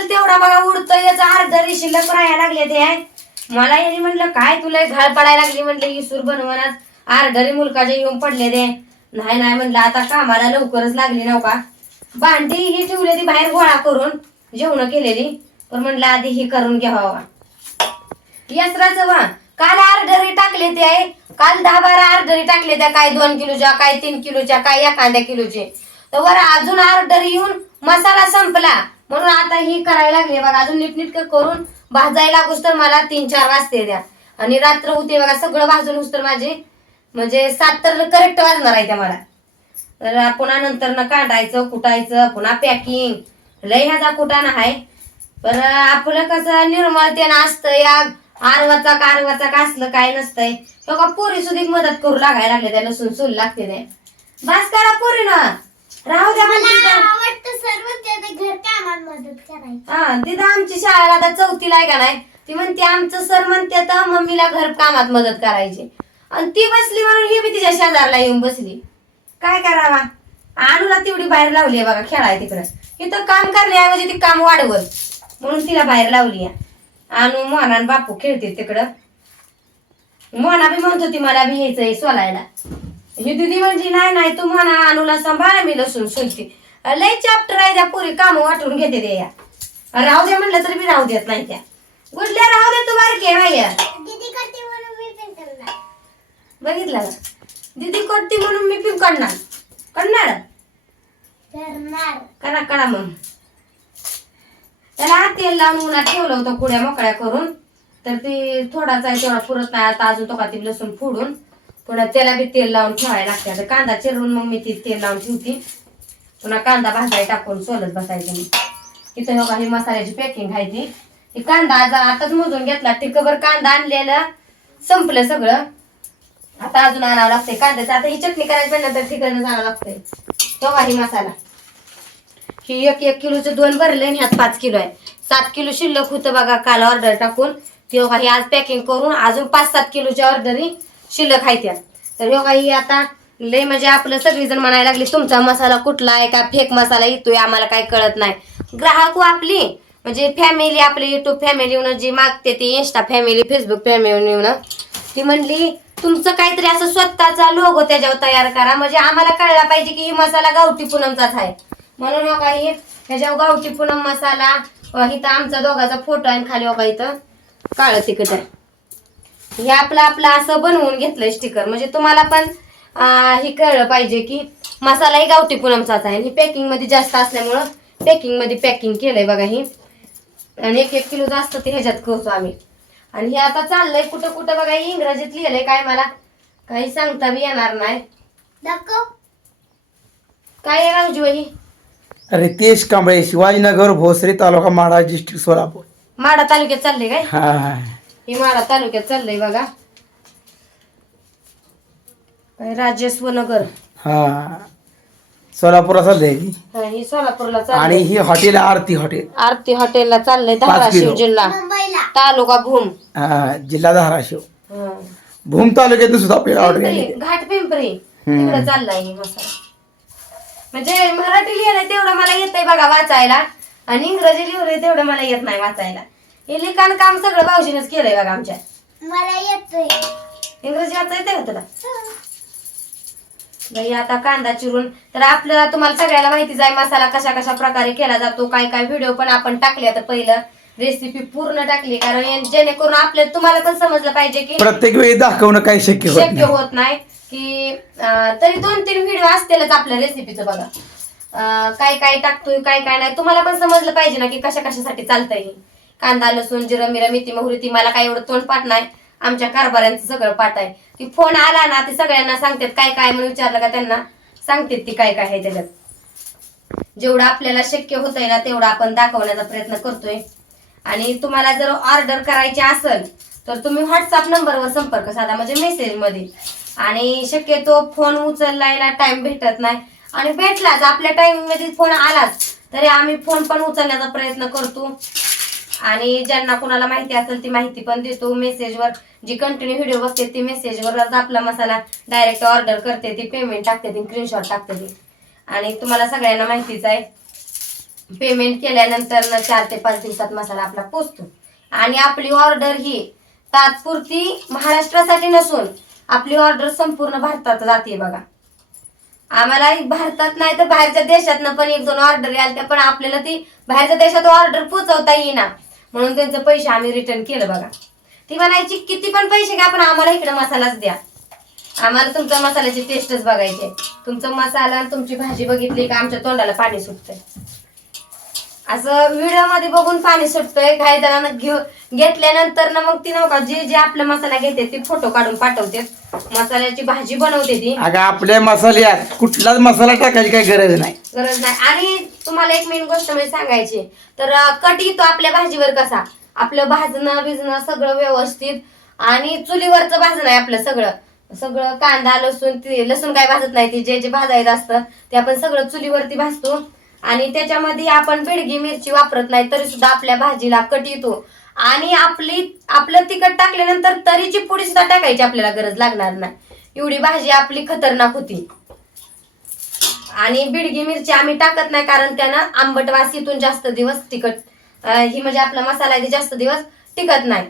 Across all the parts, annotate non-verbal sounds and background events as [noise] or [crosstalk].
असेल तेवढा बघा उडतो याचा अर्धरी शिल्लक राहायला लागले ते. आहे मला यांनी म्हटलं काय तुला घाळ पडायला लागली? म्हटलं इसूर बनवणार अर्धरी मुलकाचे येऊन पडले ते. नाही नाही म्हटलं आता कामाला लवकरच लागली नव्हता भांडी ही ठेवली ती बाहेर गोळा करून जेवण केलेली. पण म्हटलं आधी ही करून घ्यावा यंत्राचं वा काल अर्धरी टाकले ते. आहे काल दहा बारा अर्धरी टाकले त्या काय दोन किलोच्या काय तीन किलोच्या काय एखाद्या किलोचे. तर वर अजून ऑर्डर येऊन मसाला संपला. म्हणून आता ही करायला लागली. बघा अजून नीटनीट करून भाजायला लागूस तर मला तीन चार वाजते द्या. आणि रात्र होते बघा सगळं भाजून होस तर माझे म्हणजे सात तर करेक्ट वाजणार आहे त्या मला. तर पुन्हा नंतर न काढायचं कुटायचं पुन्हा पॅकिंग लय ह्याचा कुटाणा आहे पण आपलं कसं निर्मळतेनं असतं या आरवाचा कारवाचा का असलं काय नसतंय. बघा पोरी सुद्धा मदत करू लागायला लागले त्या लसूण सोल लागते ते. बस करा पोरी ना राहू द्या म्हणते तर. आवडतं सर्व ते घर कामात मदत करायची. हा तिथं आमची शाळेला आता चौथीला आहे का नाही? ती म्हणते आमचं सर म्हणते तर मम्मीला घर कामात मदत करायची. आणि ती बसली म्हणून ही बी तिच्या शेजारला येऊन बसली. काय करावा? आणूला तेवढी बाहेर लावली आहे बघा खेळाय तिकडं. इथं काम करण्याऐवजी ती काम वाढवत म्हणून तिला बाहेर लावली आहे. आणू मोहना आणि बापू खेळते तिकडं. मोहना बी म्हणत होती मला बी यायचंय सोलायला. ही दिदी म्हणजे नाही नाही तू म्हणा आणूला सांभाळ मी लसूण सोलती. लय चॅप्टर आहे त्या पुरी काम वाटून घेते ते या. राहू दे म्हणलं तरी मी राहू देत नाही त्या. गुडल्या राहू दे तू बारके माय दीदी करते म्हणून मी पण करणार. बघितलं का? दिदी करते म्हणून मी पिम काढणार काढणार करणार. करा करा मग. त्याला तेल लावून उन्हात ठेवलं होतं कुड्या मोकळ्या करून. तर ती थोडाच आहे तेवढा पुरत नाही आता अजून तो का ती लसूण फोडून. पुन्हा त्याला बी तेल लावून ठेवायला लागते. आता कांदा चिरून मग मी ती तेल लावून ठेवते. पुन्हा कांदा भाजायला टाकून सोलत बसायचं मी. इथं हो ही मसाल्याची पॅकिंग आहे ती. ती कांदा आज आताच मोजून घेतला. टिकभर कांदा आणलेला. संपलं सगळं. आता अजून आणावं लागतंय. कांद्याचं आता ही चटणी करायची म्हणलं तर ठिकाणच आणावं लागतंय. तो का ही मसाला. ही एक एक किलोचं दोन भरले आणि ह्यात पाच किलो आहे. सात किलो शिल्लक होतं बघा काल ऑर्डर टाकून. ते काही आज पॅकिंग करून अजून पाच सात किलोची ऑर्डरी शिल्लक आहे त्या तर हो काही आता लय म्हणजे आपलं सगळीजण म्हणायला लागली तुमचा मसाला कुठला आहे? का फेक मसाला येतोय? आम्हाला काय कळत नाही. ग्राहक व आपली. म्हणजे फॅमिली आपली युट्यूब फॅमिली येऊन जी मागते ती इंस्टा फॅमिली फेसबुक फॅमिली येऊन ती म्हणली तुमचं काहीतरी असं स्वतःचा लोगो त्याच्यावर तयार करा. म्हणजे आम्हाला कळला पाहिजे की ही मसाला गावठी पूनमचाच आहे. म्हणून हो काही ह्याच्यावर गावठी पूनम मसाला इथं आमचा दोघाचा फोटो आहे आणि खाली हो का इथं. काळं तिखट आहे. हे आपलं आपलं असं बनवून घेतलंय स्टिकर म्हणजे तुम्हाला पण हे कळलं पाहिजे की मसाला ही गावठी पूनमचाच आहे. ही पॅकिंगमध्ये जास्त असल्यामुळं पॅकिंगमध्ये पॅकिंग केलंय बघा ही. आणि एक एक किलो जास्त ते ह्याच्यात करतो आम्ही. आणि हे आता चाललंय कुठं कुठं बघा हे इंग्रजीत लिहिलंय काय मला? काही सांगता बी येणार नाही. दाखव. काय आहे राजू ही रितेश कांबळे शिवाजीनगर भोसरी तालुका माढा डिस्ट्रिक्ट सोलापूर. माडा तालुक्यात चाललंय काय? हा हे माडा तालुक्यात चाललंय बघा. काय राजस्व नगर हा. सोलापूरला चाललंय ही. हा, ही सोलापूरला आणि चाललंय ही हॉटेल आरती हॉटेल. आरती हॉटेलला चाललंय धाराशिव किलो. जिल्हा. मुंबईला. तालुका भूम. हा जिल्हा धाराशिव. हा. भूम तालुक्यात सुद्धा आपल्याला ऑर्डर पिंपरी, आली घाट पिंपरी. तिकडे चाललाय ही मसाला म्हणजे मराठी लिहिलंय तेवढं मला येतंय बघा वाचायला. आणि इंग्रजी लिहिलंय तेवढं मला येत नाही वाचायला. हे लिखाण काम सगळं भाऊजीनेच केलंय बघा आमच्या. मला येतोय. इंग्रजी वाचता येते का तुला? बाई आता कांदा चिरून. तर आपल्याला तुम्हाला सगळ्याला माहितीच आहे मसाला कशा कशा प्रकारे केला जातो काय काय व्हिडिओ पण आपण टाकले आता पहिलं. रेसिपी पूर्ण टाकली कारण या- जेणेकरून आपल्या तुम्हाला पण समजलं पाहिजे की प्रत्येक वेळी दाखवणं काही शक्य होत शक्य नाही. होत नाही की अं, तरी दोन तीन व्हिडिओ असतीलच आपल्या रेसिपीचं बघा. अं, काय काय टाकतोय काय काय नाही तुम्हाला पण समजलं पाहिजे ना की कशा कशासाठी चालतंय हे. कांदा लसूण जिरं मिरं मिती मोहरी ती मला काय एवढं तोंड पाठ नाही. आमच्या कारभाऱ्यांचं सगळं पाठ आहे. ती फोन आला ना ते सगळ्यांना सांगतात काय काय म्हणून विचारलं का त्यांना. सांगतात ती काय काय आहे त्याच्यात. जेवढं आपल्याला शक्य होत आहे ना तेवढं आपण दाखवण्याचा प्रयत्न करतोय. आणि तुम्हाला जर ऑर्डर करायची असेल तर तुम्ही व्हॉट्सअप नंबरवर संपर्क साधा म्हणजे मेसेजमध्ये आणि शक्यतो फोन उचलायला टाइम भेटत नाही. आणि भेटलाच आपल्या टाइममध्ये फोन आलाच तरी आम्ही फोन पण उचलण्याचा प्रयत्न करतो. आणि ज्यांना कोणाला माहिती असेल ती माहिती पण देतो. मेसेजवर जी कंटिन्यू व्हिडिओ बघते ती मेसेजवर आपला मसाला डायरेक्ट ऑर्डर करते ती पेमेंट टाकते ती स्क्रीनशॉट टाकते ती. आणि तुम्हाला सगळ्यांना माहितीच आहे पेमेंट केल्यानंतर चार ते पाच दिवसात मसाला आपला पोचतो. आणि आपली ऑर्डर ही तात्पुरती महाराष्ट्रासाठी नसून आपली ऑर्डर संपूर्ण भारतात जाते बघा. आम्हाला भारतात नाही तर बाहेरच्या देशातनं पण एक दोन ऑर्डर आल्या पण आपल्याला ती बाहेरच्या देशात ऑर्डर पोचवता येईना. म्हणून त्यांचं पैसे आम्ही रिटर्न केलं बघा. ती म्हणायची किती पण पैसे घ्या पण आम्हाला इकडे मसालाच द्या. आम्हाला तुमच्या मसाल्याची टेस्टच बघायची तुमचा मसाला आणि तुमची भाजी बघितली का आमच्या तोंडाला पाणी सुटतंय. असं व्हिडिओमध्ये बघून पाणी सुटतंय. काही जणांना घेऊ घेतल्यानंतर ना मग ती नका जे जे आपला मसाला घेते ती फोटो काढून पाठवते. मसाल्याची भाजी बनवते ती. अगं आपल्या मसाल्यात कुठलाच मसाला टाकायची काही गरज नाही. गरज नाही. आणि तुम्हाला एक मेन गोष्ट म्हणजे सांगायची तर अं, कट येतो आपल्या भाजीवर कसा. आपलं भाजणं बिजणं सगळं व्यवस्थित. आणि चुलीवरचं भाजणं आहे आपलं सगळं. सगळं कांदा लसूण ते लसूण काय भाजत नाही ते. जे जे भाजायचं असतं ते आपण सगळं चुलीवरती भाजतो. आणि त्याच्यामध्ये आपण बेडगी मिरची वापरत नाही तरी सुद्धा आपल्या भाजीला कट येतो. आणि आपली आपलं तिखट टाकल्यानंतर तरीची पुडी सुद्धा टाकायची आपल्याला गरज लागणार नाही. एवढी भाजी आपली खतरनाक होती. आणि बिडगी मिरची आम्ही टाकत नाही कारण त्यानं आंबट वास इथून जास्त दिवस तिखट ही म्हणजे आपला मसाला आहे ते जास्त दिवस टिकत नाही.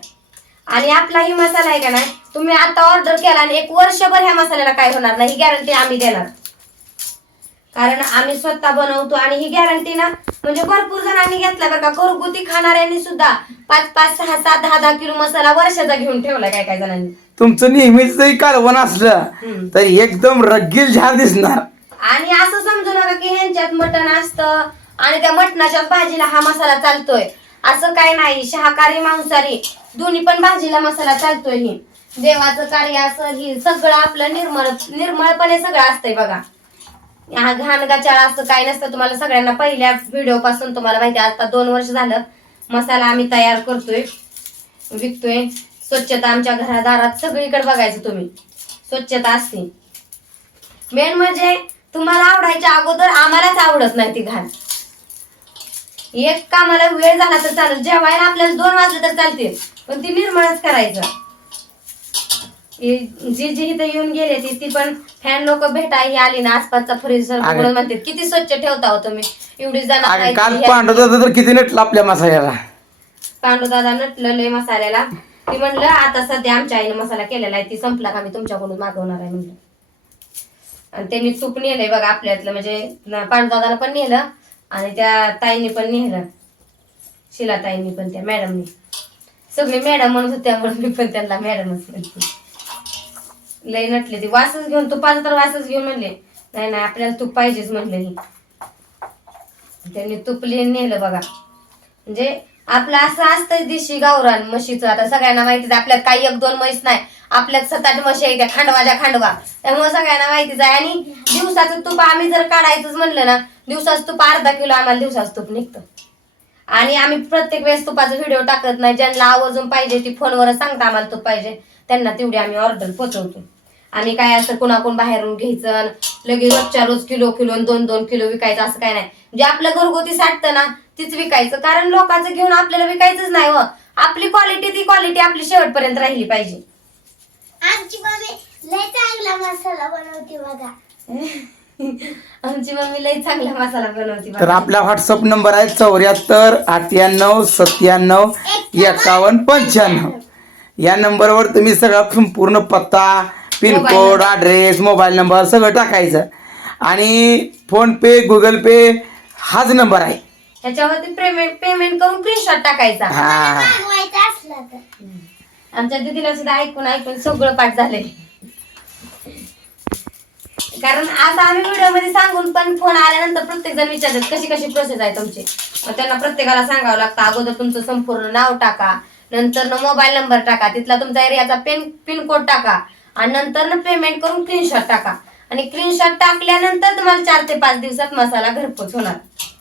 आणि आपला ही मसाला आहे का नाही तुम्ही आता ऑर्डर केला आणि एक वर्षभर ह्या मसाल्याला काय होणार नाही ही गॅरंटी आम्ही देणार. कारण आम्ही स्वतः बनवतो आणि ही गॅरंटी ना म्हणजे भरपूर जणांनी घेतला बरं का. घरगुती खाणाऱ्यांनी सुद्धा पाच पाच सहा सात दहा दहा किलो मसाला वर्षाचा घेऊन ठेवलाय काय काय जणांनी. तुमचं नेहमीच जरी कालवण असलं. तर एकदम रगील झाड दिसणार. आणि असं समजू नका की ह्यांच्यात मटण असतं आणि त्या मटणाच्या भाजीला हा मसाला चालतोय. असं काय नाही शाकाहारी मांसाहारी दोन्ही पण भाजीला मसाला चालतोय ही. देवाचं कार्य असं ही सगळं आपलं निर्मळ निर्मळपणे सगळं असतंय बघा. हा घाण गाचाळ असं काय नसतं. तुम्हाला सगळ्यांना पहिल्या व्हिडिओ पासून तुम्हाला माहिती आहे, आता दोन वर्ष झालं मसाला आम्ही तयार करतोय विकतोय. स्वच्छता आमच्या घरादारात सगळीकडे बघायचं तुम्ही. स्वच्छता असते. मेन म्हणजे तुम्हाला आवडायच्या अगोदर आम्हालाच आवडत नाही ती घाण. एक कामाला वेळ झाला तर चालेल जेवायला आपल्याला दोन वाजले तर चालतील पण ती निर्मळच करायचं. जी जी इथं येऊन गेले ती ती पण फॅन लोक भेटाय ही आली ना आसपासचा परिसर. बघून म्हणते किती स्वच्छ ठेवता हो तुम्ही? एवढी जण काल पांडव तर किती नटलं आपल्या मसाल्याला. पांडू दादा नटलं लय मसाल्याला. ती म्हणलं आता सध्या आमच्या आईने मसाला केलेला आहे ती संपला का मी तुमच्याकडून मागवणार आहे म्हणलं. आणि त्यांनी तूप नेलंय बघा आपल्यातलं म्हणजे पांडुदादाला पण नेलं आणि त्या ताईंनी पण नेलं. शिला ताईंनी पण त्या मॅडमनी. सगळे मॅडम म्हणत होते त्यामुळे मी पण त्यांना मॅडमच म्हणते. लई नटले ती. वासच घेऊन तुपाचा तर वासच घेऊन म्हणले. नाही नाही आपल्याला तूप पाहिजेच म्हणले ही. त्यांनी तूप नेलं बघा. म्हणजे आपलं असं असतं देशी गावरान म्हशीचं. आता सगळ्यांना माहितीच आहे, आपल्यात काही एक दोन म्हैस नाही. आपल्यात सात आठ म्हशी आहे त्या खांडवाच्या खांडवा. त्यामुळे सगळ्यांना माहितीच आहे. आणि दिवसाचं तूप आम्ही जर काढायचंच म्हणलं ना दिवसाच तूप अर्धा किलो आम्हाला दिवसाच तूप निघतं. आणि आम्ही प्रत्येक वेळेस तुपाचा व्हिडिओ टाकत नाही. ज्यांना आवर्जून पाहिजे ती फोनवरच सांगता आम्हाला तूप पाहिजे. त्यांना तेवढी आम्ही ऑर्डर पोचवतो आम्ही काय असं कुणाकडून बाहेरून घ्यायचं लगेच रोजच्या रोज किलो किलो दोन दोन किलो विकायचं असं काय नाही. जे आपलं घरगुती साठतं ना तीच विकायचं. कारण लोकांचं घेऊन आपल्याला विकायचंच नाही हो. आपली क्वालिटी ती क्वालिटी आपली शेवटपर्यंत राहिली पाहिजे. आमची मम्मी लय चांगला मसाला बनवते बघा. [laughs] आमची मम्मी लई चांगला मसाला बनवती तर. आपला व्हॉट्सअप नंबर आहे चौऱ्याहत्तर अठ्ठ्याण्णव सत्त्याण्णव एकावन्न पंच्याण्णव. या नंबरवर तुम्ही सगळा संपूर्ण पत्ता पिनकोड ॲड्रेस मोबाईल नंबर सगळं टाकायचं. आणि फोन पे गुगल पे हाच नंबर आहे. ह्याच्यावरती पेमेंट पेमेंट करून स्क्रीनशॉट टाकायचा. हा. आमच्या दिदीला सुद्धा ऐकून ऐकून सगळं पाठ झालंय कारण आता आम्ही व्हिडिओमध्ये सांगून पण फोन आल्यानंतर प्रत्येक जण विचारतात कशी कशी प्रोसेस आहे तुमची? मग त्यांना प्रत्येकाला सांगावं लागतं अगोदर तुमचं संपूर्ण नाव टाका. नंतर मोबाईल नंबर टाका तिथला तुमचा एरियाचा पिन पिनकोड टाका आणि नंतर पेमेंट करून क्लीनशॉट टाका. आणि क्लीनशॉट टाकल्यानंतर तुम्हाला चार ते पाच दिवसात मसाला घरपोच होणार.